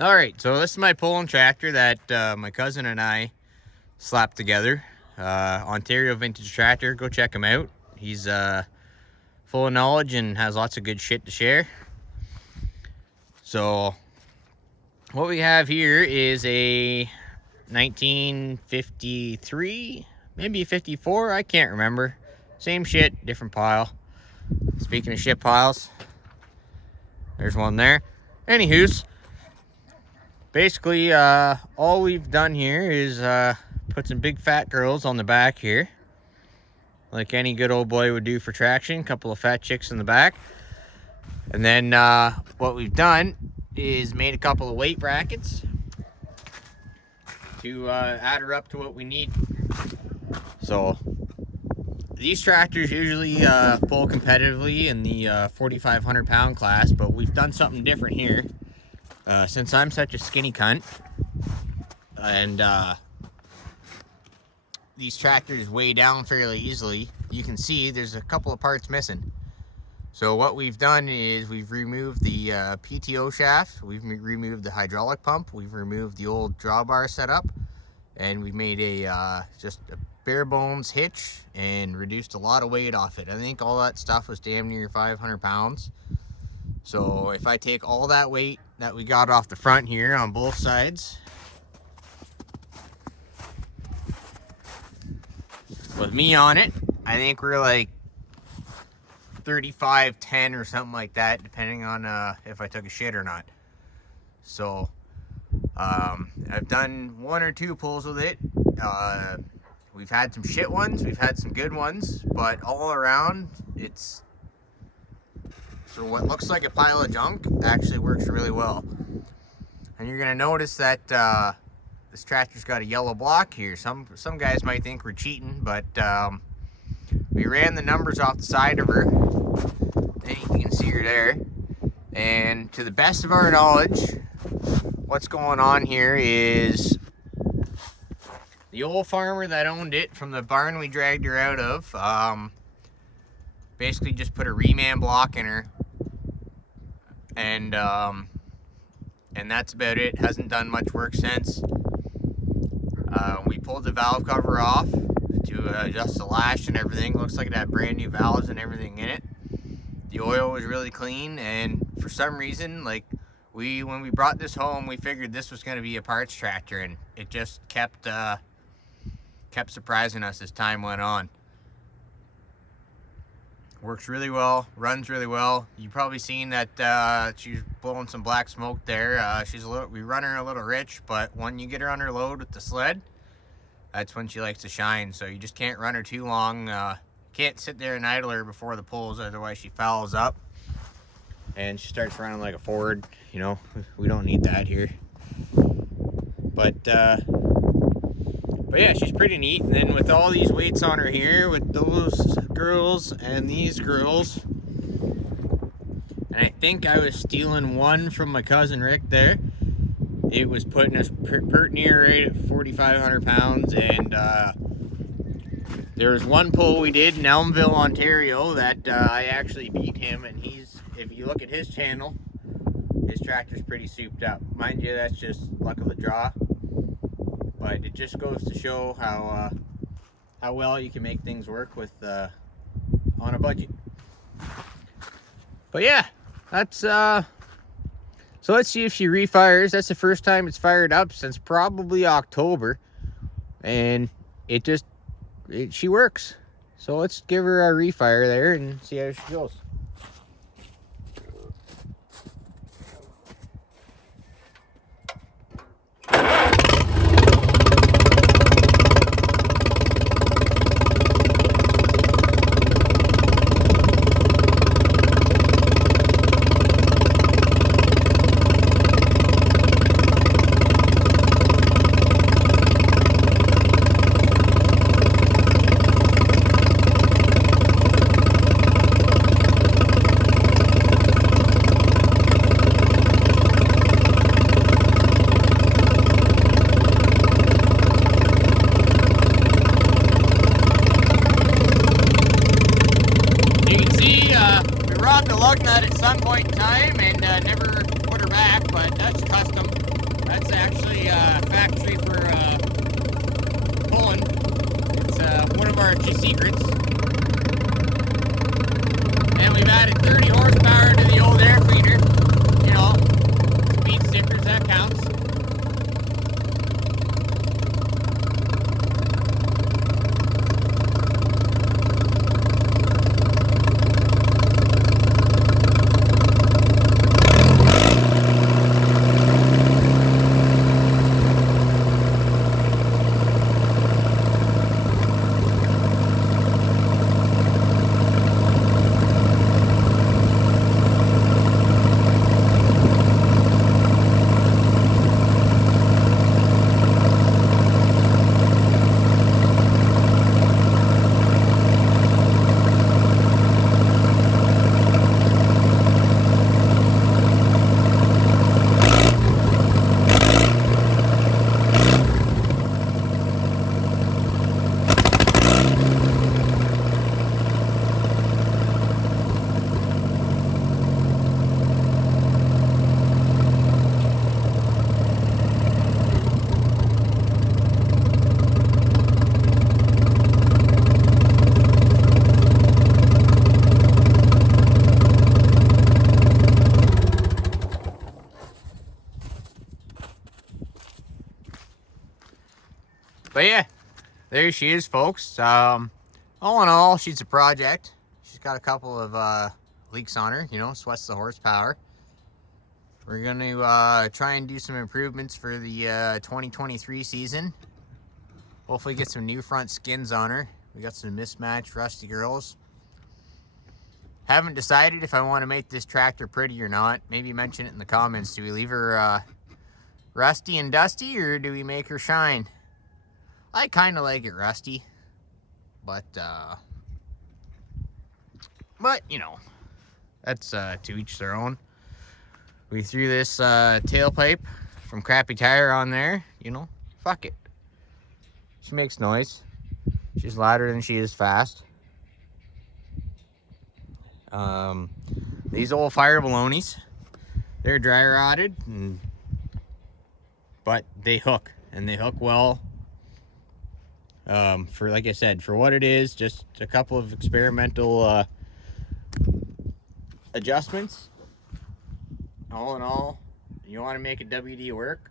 All right, so this is my pulling tractor that my cousin and I slapped together. Ontario Vintage Tractor. Go check him out. He's full of knowledge and has lots of good shit to share. So what we have here is a 1953, maybe 54. I can't remember. Same shit, different pile. Speaking of shit piles, there's one there. Anywho's, basically, all we've done here is put some big fat girls on the back here, like any good old boy would do for traction. A couple of fat chicks in the back. And then what we've done is made a couple of weight brackets to add her up to what we need. So these tractors usually pull competitively in the 4,500 pound class, but we've done something different here. Since I'm such a skinny cunt, and these tractors weigh down fairly easily, you can see there's a couple of parts missing. So what we've done is we've removed the PTO shaft, we've removed the hydraulic pump, we've removed the old drawbar setup, and we've made a just a bare bones hitch and reduced a lot of weight off it. I think all that stuff was damn near 500 pounds. So if I take all that weight that we got off the front here on both sides with me on it, I think we're like 35-10 or something like that, depending on if I took a shit or not. So I've done one or two pulls with it. We've had some shit ones, we've had some good ones, but all around it's, so what looks like a pile of junk actually works really well. And you're gonna notice that this tractor's got a yellow block here. Some guys might think we're cheating, but we ran the numbers off the side of her. And you can see her there. And to the best of our knowledge, what's going on here is the old farmer that owned it from the barn we dragged her out of basically just put a reman block in her. And that's about it. Hasn't done much work since. We pulled the valve cover off to adjust the lash and everything. Looks like it had brand new valves and everything in it. The oil was really clean, and for some reason, like when we brought this home, we figured this was going to be a parts tractor, and it just kept surprising us as time went on. Works really well, runs really well. You've probably seen that she's blowing some black smoke there. We run her a little rich, but when you get her on her load with the sled, that's when she likes to shine. So you just can't run her too long. Can't sit there and idle her before the pulls, otherwise she fouls up and she starts running like a Ford. You know, we don't need that here. But yeah, she's pretty neat. And then with all these weights on her here, with those girls and these girls, and I think I was stealing one from my cousin Rick there. It was putting us pert near right at 4,500 pounds. And there was one pull we did in Elmville, Ontario that I actually beat him. And if you look at his channel, his tractor's pretty souped up. Mind you, that's just luck of the draw. But it just goes to show how well you can make things work with on a budget. But yeah, that's so let's see if she refires. That's the first time it's fired up since probably October, and she works. So let's give her a refire there and see how she goes. at some point in time and never put a back, but that's custom. That's actually factory for pulling. It's one of our secrets. And we've added 30 horsepower to the old air cleaner. You know, speed stickers, that counts. But yeah, there she is, folks. All in all, she's a project. She's got a couple of leaks on her, you know, sweats the horsepower. We're going to try and do some improvements for the 2023 season. Hopefully get some new front skins on her. We got some mismatched rusty girls. Haven't decided if I want to make this tractor pretty or not. Maybe mention it in the comments. Do we leave her rusty and dusty, or do we make her shine? I kind of like it rusty, but you know, that's to each their own. We threw this tailpipe from Crappy Tire on there, you know, fuck it. She makes noise. She's louder than she is fast. These old fire balonies, they're dry rotted, but they hook, and they hook well. For, like I said, for what it is, just a couple of experimental adjustments. All in all, you want to make a WD work,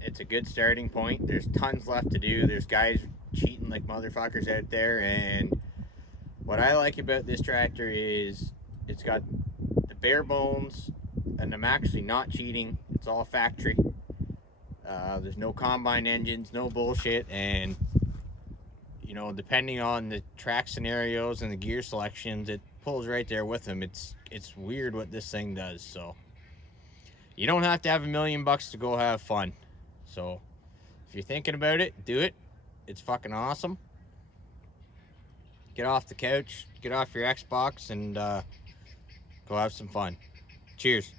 it's a good starting point. There's tons left to do. There's guys cheating like motherfuckers out there, and what I like about this tractor is it's got the bare bones, and I'm actually not cheating. It's all factory. There's no combine engines, no bullshit, and you know, depending on the track scenarios and the gear selections, it pulls right there with them. It's weird what this thing does. So you don't have to have $1 million to go have fun. So if you're thinking about it, do it. It's fucking awesome. Get off the couch, get off your Xbox, and go have some fun. Cheers.